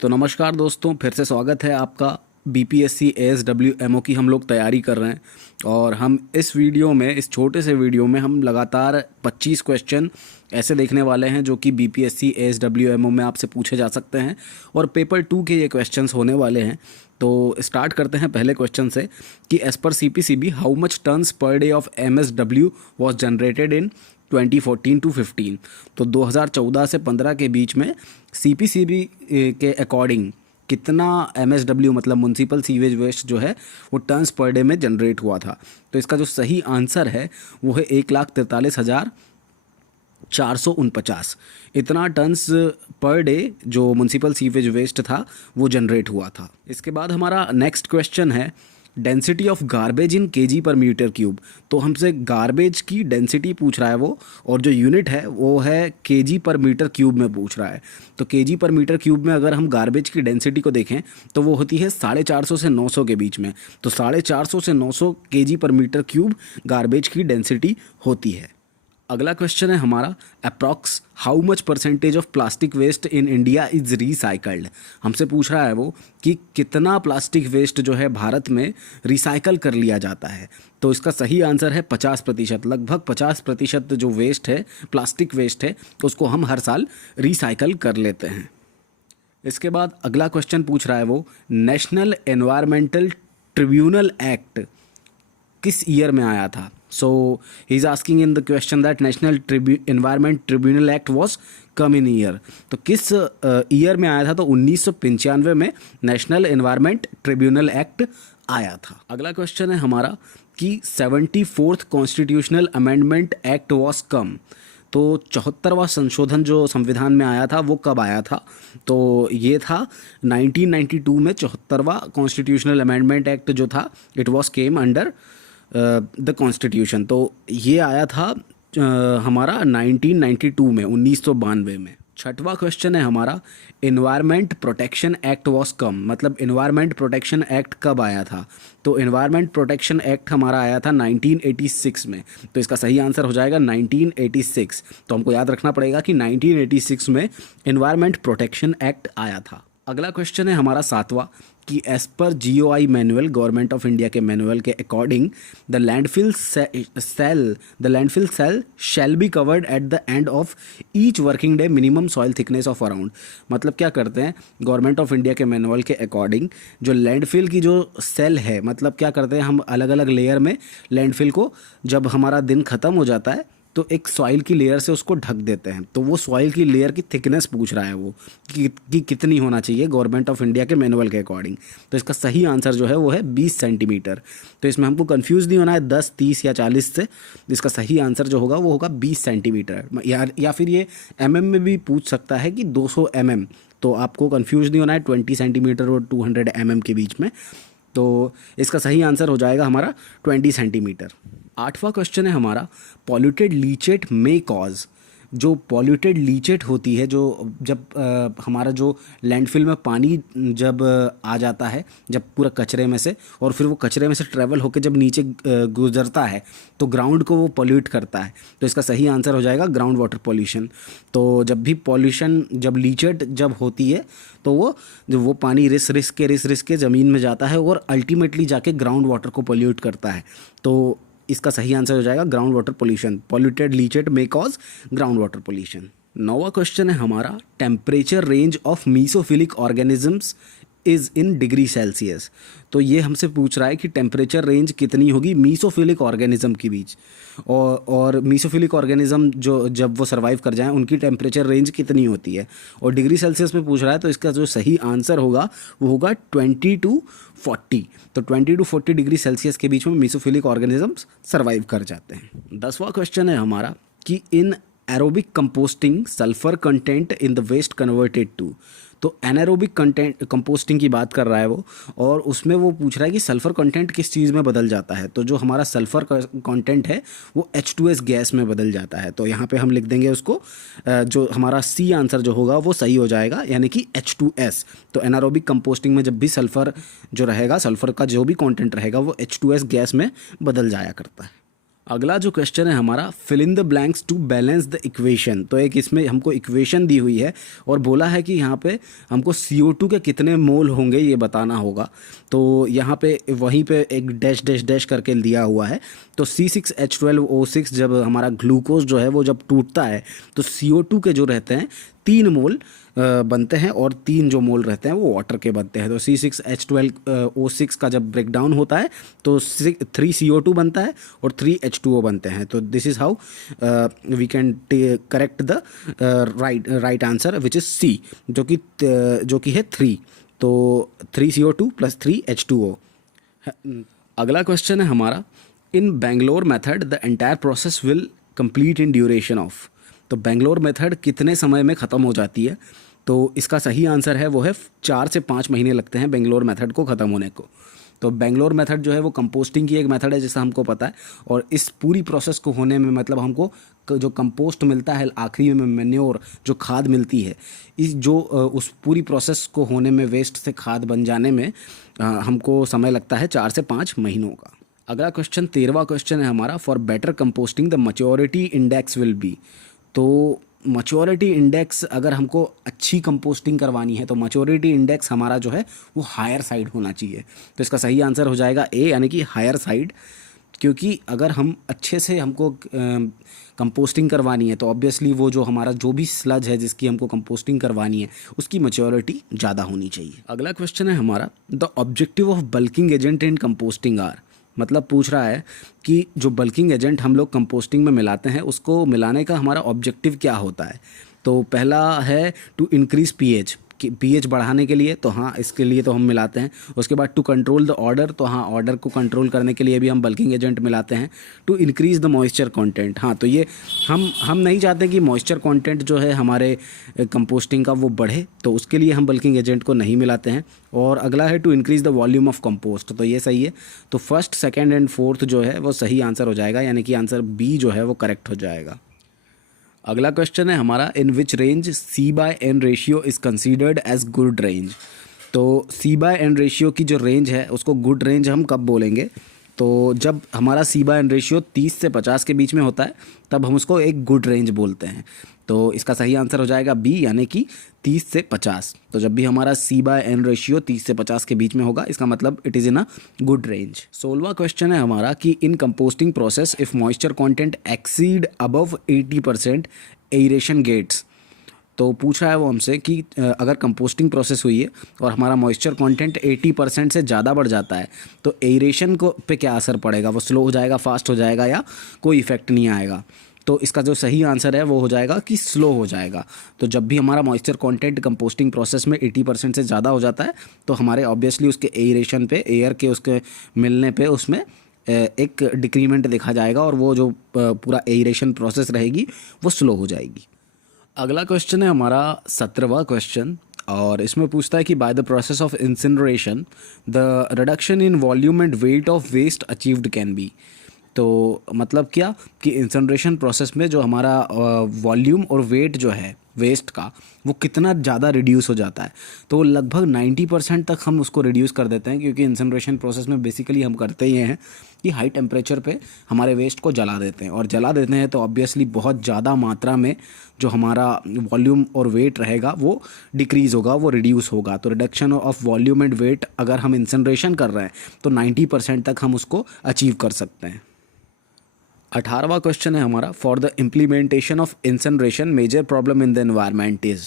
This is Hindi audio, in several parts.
तो नमस्कार दोस्तों, फिर से स्वागत है आपका। बीपीएससी एएसडब्ल्यू की हम लोग तैयारी कर रहे हैं और हम इस वीडियो में, इस छोटे से वीडियो में हम लगातार 25 क्वेश्चन ऐसे देखने वाले हैं जो कि बीपीएससी एएसडब्ल्यू में आपसे पूछे जा सकते हैं और पेपर 2 के ये क्वेश्चंस होने वाले हैं। तो स्टार्ट करते हैं पहले क्वेश्चन से कि as per CPCB how much tons per day of MSW was generated in 2014 to 15। तो 2014 से 15 के बीच में सीपीसीबी के अकॉर्डिंग कितना एमएसडब्ल्यू मतलब म्यूनसिपल सीवेज वेस्ट जो है वो टन्स पर डे में जनरेट हुआ था। तो इसका जो सही आंसर है वो है 1,43,449। इतना टन्स पर डे जो म्यूनसिपल सीवेज वेस्ट था वो जनरेट हुआ था। इसके बाद हमारा नेक्स्ट क्वेश्चन है density of garbage in KG per meter cube. तो हमसे गार्बेज की डेंसिटी पूछ रहा है वो, और जो यूनिट है वो है केजी पर मीटर क्यूब में पूछ रहा है। तो केजी पर मीटर क्यूब में अगर हम गार्बेज की डेंसिटी को देखें तो वो होती है 450 से 900 के बीच में। तो 450 से 900 kg per meter cube garbage की डेंसिटी होती है। अगला क्वेश्चन है हमारा approx how much percentage of plastic waste in India is recycled. हमसे पूछ रहा है वो कि कितना प्लास्टिक वेस्ट जो है भारत में रिसाइकल कर लिया जाता है। तो इसका सही आंसर है 50%। लगभग 50% जो वेस्ट है, प्लास्टिक वेस्ट है, उसको हम हर साल रिसाइकल कर लेते हैं। इसके बाद अगला क्वेश्चन पूछ रहा है वो नेशनल एनवायरमेंटल ट्रिब्यूनल एक्ट किस ईयर में आया था। So he is asking in the question that national environment tribunal act was come in year. तो किस ईयर में आया था? तो 1995 में नेशनल एनवायरमेंट ट्रिब्यूनल एक्ट आया था। अगला क्वेश्चन है हमारा कि 74th constitutional amendment act was कम। तो 74वां संशोधन जो संविधान में आया था वो कब आया था? तो ये था 1992 में 74वां कॉन्स्टिट्यूशनल अमेंडमेंट एक्ट जो था it was came under the constitution. तो ये आया था हमारा 1992 में, 1992 में। छठवां क्वेश्चन है हमारा एनवायरमेंट प्रोटेक्शन एक्ट वाज कम। मतलब एनवायरमेंट प्रोटेक्शन एक्ट कब आया था? तो एनवायरमेंट प्रोटेक्शन एक्ट हमारा आया था 1986 में। तो इसका सही आंसर हो जाएगा 1986। तो हमको याद रखना पड़ेगा कि 1986 में एनवायरमेंट प्रोटेक्शन एक्ट आया था। अगला क्वेश्चन है हमारा सातवां कि as per GOI manual, government of India के मैनुअल के according the landfill cell shall be covered at the end of each working day minimum soil thickness of around. मतलब क्या करते हैं गवर्नमेंट ऑफ इंडिया के मैनुअल के अकॉर्डिंग जो लैंडफिल की जो सेल है, मतलब क्या करते हैं हम अलग अलग लेयर में लैंडफिल को, जब हमारा दिन ख़त्म हो जाता है तो एक सॉइल की लेयर से उसको ढक देते हैं। तो वो सॉइल की लेयर की थिकनेस पूछ रहा है वो कि कितनी होना चाहिए गवर्नमेंट ऑफ इंडिया के मैनुअल के अकॉर्डिंग। तो इसका सही आंसर जो है वो है 20 सेंटीमीटर। तो इसमें हमको कंफ्यूज नहीं होना है 10, 30 या 40 से। इसका सही आंसर जो होगा वो होगा 20 सेंटीमीटर। या फिर ये mm में भी पूछ सकता है कि 200 mm। तो आपको कंफ्यूज नहीं होना है 20 सेंटीमीटर और 200 mm के बीच में। तो इसका सही आंसर हो जाएगा हमारा 20 सेंटीमीटर। आठवां क्वेश्चन है हमारा पॉल्यूटेड लीचेट मे कॉज। जो पॉल्यूटेड लीचेट होती है, जो जब हमारा जो लैंडफिल में पानी जब आ जाता है, जब पूरा कचरे में से, और फिर वो कचरे में से ट्रैवल होकर जब नीचे गुजरता है तो ग्राउंड को वो पॉल्यूट करता है। तो इसका सही आंसर हो जाएगा ग्राउंड वाटर पॉल्यूशन। तो जब भी पॉल्यूशन, जब लीचेट जब होती है तो वो पानी रिस के ज़मीन में जाता है और अल्टीमेटली जाके ग्राउंड वाटर को पॉल्यूट करता है। तो इसका सही आंसर हो जाएगा ground water pollution. Polluted leachate may cause ground water pollution. नौवां क्वेश्चन है हमारा temperature range of mesophilic organisms is in degree Celsius. तो ये हमसे पूछ रहा है कि टेम्परेचर रेंज कितनी होगी मीसोफिलिक ऑर्गेनिज्म के बीच, और मीसोफिलिक ऑर्गेनिज्म जो जब वो सर्वाइव कर जाएं उनकी टेम्परेचर रेंज कितनी होती है, और डिग्री सेल्सियस में पूछ रहा है। तो इसका जो सही आंसर होगा वो होगा 20 to 40। तो 20 to 40 डिग्री सेल्सियस के बीच में मीसोफिलिक ऑर्गेनिजम्स सर्वाइव कर जाते हैं। 10वां क्वेश्चन है हमारा कि in aerobic composting sulphur content in the waste converted to. तो एनारोबिक कंपोस्टिंग की बात कर रहा है वो, और उसमें वो पूछ रहा है कि सल्फ़र कंटेंट किस चीज़ में बदल जाता है। तो जो हमारा सल्फ़र कंटेंट है वो H2S गैस में बदल जाता है। तो यहाँ पे हम लिख देंगे उसको, जो हमारा सी आंसर जो होगा वो सही हो जाएगा, यानी कि H2S। तो एनारोबिक कंपोस्टिंग में जब भी सल्फ़र जो रहेगा, सल्फ़र का जो भी कॉन्टेंट रहेगा वो H2S गैस में बदल जाया करता है। अगला जो क्वेश्चन है हमारा, fill in the blanks to balance the equation. तो एक इसमें हमको इक्वेशन दी हुई है और बोला है कि यहाँ पे हमको CO2 के कितने मोल होंगे ये बताना होगा। तो यहाँ पे वहीं पे एक डैश डैश डैश करके दिया हुआ है। तो C6H12O6 जब हमारा ग्लूकोज जो है वो जब टूटता है तो CO2 के जो रहते हैं 3 मोल बनते हैं और 3 जो मोल रहते हैं वो वाटर के बनते हैं। तो C6H12O6 का जब ब्रेक डाउन होता है तो 3 CO2 बनता है और 3 H2O बनते हैं। तो this is how we can correct the right answer which is C, जो कि है 3। तो 3 CO2 + 3 H2O। अगला क्वेश्चन है हमारा, in Bangalore method the entire process will complete in duration of. तो बेंगलोर मेथड कितने समय में ख़त्म हो जाती है? तो इसका सही आंसर है वो है 4 से 5 महीने लगते हैं बेंगलोर मेथड को ख़त्म होने को। तो बेंगलोर मेथड जो है वो कंपोस्टिंग की एक मेथड है जैसा हमको पता है, और इस पूरी प्रोसेस को होने में मतलब हमको जो कंपोस्ट मिलता है आखिरी में, मैन्योर जो खाद मिलती है, इस जो उस पूरी प्रोसेस को होने में, वेस्ट से खाद बन जाने में हमको समय लगता है 4 से 5 महीनों का। अगला क्वेश्चन 13वां क्वेश्चन है हमारा, for better composting the maturity index will be. तो मैच्योरिटी इंडेक्स, अगर हमको अच्छी कंपोस्टिंग करवानी है तो मैच्योरिटी इंडेक्स हमारा जो है वो हायर साइड होना चाहिए। तो इसका सही आंसर हो जाएगा ए, यानी कि हायर साइड। क्योंकि अगर हम अच्छे से हमको कंपोस्टिंग करवानी है तो ऑब्वियसली वो जो हमारा जो भी स्लज है जिसकी हमको कंपोस्टिंग करवानी है उसकी मैच्योरिटी ज़्यादा होनी चाहिए। अगला क्वेश्चन है हमारा, the objective of bulking agent in composting are. मतलब पूछ रहा है कि जो बल्किंग एजेंट हम लोग कंपोस्टिंग में मिलाते हैं उसको मिलाने का हमारा ऑब्जेक्टिव क्या होता है। तो पहला है टू इंक्रीज़ पीएच, कि पीएच बढ़ाने के लिए, तो हाँ इसके लिए तो हम मिलाते हैं। उसके बाद टू कंट्रोल द ऑर्डर, तो हाँ ऑर्डर को कंट्रोल करने के लिए भी हम बल्किंग एजेंट मिलाते हैं। To increase the moisture content, हाँ तो ये हम नहीं चाहते कि मॉइस्चर कंटेंट जो है हमारे कंपोस्टिंग का वो बढ़े, तो उसके लिए हम बल्किंग एजेंट को नहीं मिलाते हैं। और अगला है to increase the volume of compost, तो ये सही है। तो फर्स्ट, सेकेंड एंड फोर्थ जो है वो सही आंसर हो जाएगा, यानी कि आंसर बी जो है वो करेक्ट हो जाएगा। अगला क्वेश्चन है हमारा, in which range C/N ratio is considered as good range. तो C/N रेशियो की जो रेंज है उसको गुड रेंज हम कब बोलेंगे? तो जब हमारा C/N रेशियो 30 से 50 के बीच में होता है तब हम उसको एक गुड रेंज बोलते हैं। तो इसका सही आंसर हो जाएगा बी, यानी कि 30 से 50। तो जब भी हमारा C/N रेशियो 30 से 50 के बीच में होगा इसका मतलब it is in a good range. 16वां क्वेश्चन है हमारा कि in composting process if moisture content exceed above 80% aeration gets. तो पूछ रहा है वो हमसे कि अगर कंपोस्टिंग प्रोसेस हुई है और हमारा मॉइस्चर कंटेंट 80% से ज़्यादा बढ़ जाता है तो एरेशन को पे क्या असर पड़ेगा? वो स्लो हो जाएगा, फास्ट हो जाएगा, या कोई इफेक्ट नहीं आएगा? तो इसका जो सही आंसर है वो हो जाएगा कि स्लो हो जाएगा। तो जब भी हमारा मॉइस्चर कंटेंट कंपोस्टिंग प्रोसेस में 80% से ज़्यादा हो जाता है तो हमारे ऑब्वियसली उसके एरेशन पे, एयर के उसके मिलने पे उसमें एक डिक्रीमेंट देखा जाएगा और वो जो पूरा एरेशन प्रोसेस रहेगी वो स्लो हो जाएगी। अगला क्वेश्चन है हमारा 17वां क्वेश्चन, और इसमें पूछता है कि by the process of incineration the reduction in volume and weight of waste achieved can be. तो मतलब क्या कि इंसिनरेशन प्रोसेस में जो हमारा वॉल्यूम और वेट जो है वेस्ट का वो कितना ज़्यादा रिड्यूस हो जाता है। तो लगभग 90% तक हम उसको रिड्यूस कर देते हैं, क्योंकि इंसिनरेशन प्रोसेस में बेसिकली हम करते ही हैं कि हाई टेम्परेचर पे हमारे वेस्ट को जला देते हैं, और जला देते हैं तो ऑब्वियसली बहुत ज़्यादा मात्रा में जो हमारा वॉल्यूम और वेट रहेगा वो डिक्रीज़ होगा, वो रिड्यूस होगा। तो reduction of volume and weight अगर हम इंसिनरेशन कर रहे हैं तो 90% तक हम उसको अचीव कर सकते हैं। 18वां क्वेश्चन है हमारा, for the implementation of incineration major problem in the environment is.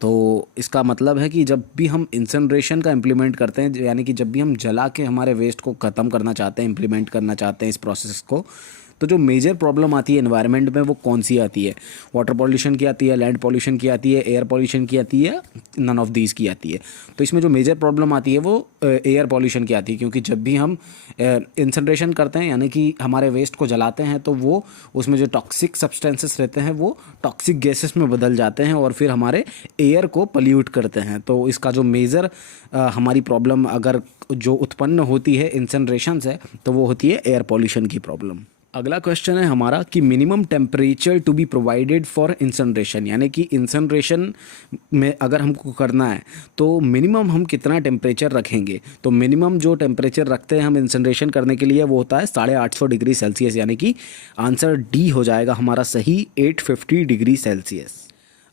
तो इसका मतलब है कि जब भी हम इंसिनरेशन का इम्प्लीमेंट करते हैं, यानी कि जब भी हम जला के हमारे वेस्ट को ख़त्म करना चाहते हैं, इम्प्लीमेंट करना चाहते हैं इस प्रोसेस को, तो जो मेजर प्रॉब्लम आती है एनवायरनमेंट में वो कौन सी आती है? वाटर पॉल्यूशन की आती है, लैंड पॉल्यूशन की आती है, एयर पॉल्यूशन की आती है, नन ऑफ दीज की आती है। तो इसमें जो मेजर प्रॉब्लम आती है वो एयर पॉल्यूशन की आती है, क्योंकि जब भी हम इंसिनरेशन करते हैं यानी कि हमारे वेस्ट को जलाते हैं तो वो उसमें जो टॉक्सिक सब्सटेंसेस रहते हैं वो टॉक्सिक गैसेस में बदल जाते हैं और फिर हमारे एयर को पल्यूट करते हैं। तो इसका जो मेजर हमारी प्रॉब्लम अगर जो उत्पन्न होती है इंसिनरेशन से तो वो होती है एयर पॉल्यूशन की प्रॉब्लम। अगला क्वेश्चन है हमारा कि minimum temperature to be provided for incineration, यानी कि इंसनरेशन में अगर हमको करना है तो मिनिमम हम कितना टेम्परेचर रखेंगे। तो मिनिमम जो टेम्परेचर रखते हैं हम इंसनरेशन करने के लिए वो होता है 850 डिग्री सेल्सियस, यानी कि आंसर डी हो जाएगा हमारा सही 850 डिग्री सेल्सियस।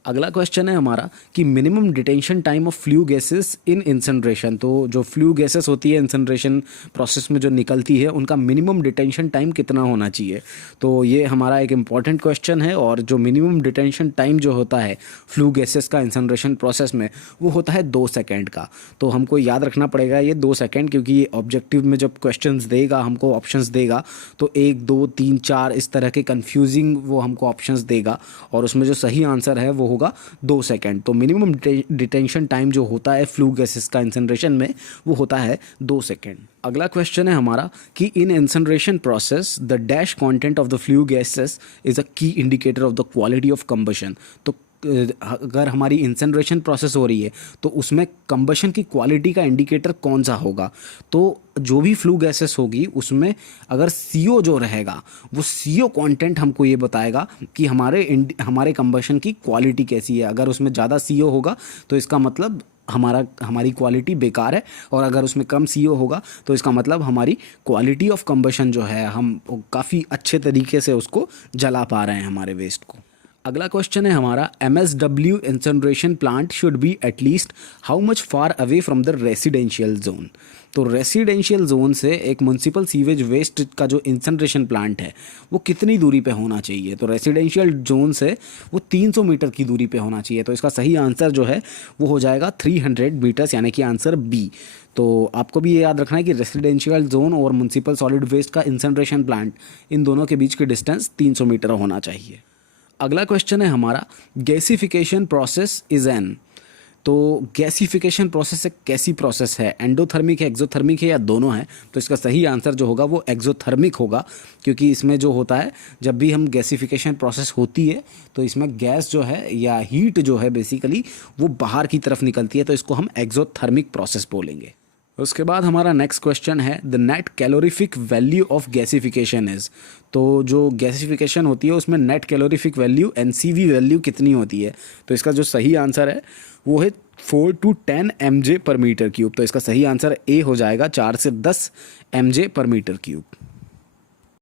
अगला क्वेश्चन है हमारा कि minimum detention time of flue gases in incineration. तो जो फ्लू गैसेस होती है इंसनरेशन प्रोसेस में जो निकलती है उनका मिनिमम डिटेंशन टाइम कितना होना चाहिए। तो ये हमारा एक इम्पॉर्टेंट क्वेश्चन है, और जो मिनिमम डिटेंशन टाइम जो होता है फ्लू गैसेस का इंसनरेशन प्रोसेस में वो होता है 2 सेकेंड का। तो हमको याद रखना पड़ेगा ये 2 सेकेंड, क्योंकि ये ऑब्जेक्टिव में जब क्वेश्चन देगा हमको ऑप्शंस देगा तो 1 2 3 4 इस तरह के कन्फ्यूजिंग वो हमको ऑप्शंस देगा, और उसमें जो सही आंसर है वो होगा 2 सेकेंड। तो मिनिमम डिटेंशन टाइम जो होता है फ्लू गैसेस का इंसनरेशन में वो होता है 2 सेकेंड। अगला क्वेश्चन है हमारा कि in incineration process the dash content of the flue gases is a key indicator of the quality of combustion. तो अगर हमारी इंसनरेशन प्रोसेस हो रही है तो उसमें कंबशन की क्वालिटी का इंडिकेटर कौन सा होगा। तो जो भी फ्लू गैसेस होगी उसमें अगर CO जो रहेगा वो CO कंटेंट हमको ये बताएगा कि हमारे कंबशन की क्वालिटी कैसी है। अगर उसमें ज़्यादा CO होगा तो इसका मतलब हमारी क्वालिटी बेकार है, और अगर उसमें कम CO होगा तो इसका मतलब हमारी क्वालिटी ऑफ कंबशन जो है हम काफ़ी अच्छे तरीके से उसको जला पा रहे हैं हमारे वेस्ट को। अगला क्वेश्चन है हमारा MSW incineration plant should be at least how much far away from the residential zone. तो रेसिडेंशियल जोन से एक म्युनिसिपल सीवेज वेस्ट का जो इंसनरेशन प्लांट है वो कितनी दूरी पे होना चाहिए। तो रेसिडेंशियल जोन से वो 300 मीटर की दूरी पे होना चाहिए। तो इसका सही आंसर जो है वो हो जाएगा 300 मीटर्स, यानी कि आंसर बी। तो आपको भी ये याद रखना है कि रेसिडेंशियल जोन और म्युनिसिपल सॉलिड वेस्ट का इंसनरेशन प्लांट इन दोनों के बीच की डिस्टेंस 300 मीटर होना चाहिए। अगला क्वेश्चन है हमारा गैसिफिकेशन प्रोसेस इज एन। तो गैसिफिकेशन प्रोसेस एक कैसी प्रोसेस है, एंडोथर्मिक है, एक्सोथर्मिक है, या दोनों है। तो इसका सही आंसर जो होगा वो एक्सोथर्मिक होगा, क्योंकि इसमें जो होता है जब भी हम गैसिफिकेशन प्रोसेस होती है तो इसमें गैस जो है या हीट जो है बेसिकली वो बाहर की तरफ निकलती है, तो इसको हम एक्सोथर्मिक प्रोसेस बोलेंगे। उसके बाद हमारा नेक्स्ट क्वेश्चन है the net calorific value of gasification is. तो जो गैसिफिकेशन होती है उसमें net calorific value NCV value कितनी होती है। तो इसका जो सही आंसर है वो है 4 to 10 mJ पर मीटर क्यूब। तो इसका सही आंसर ए हो जाएगा 4 से 10 mJ पर मीटर क्यूब।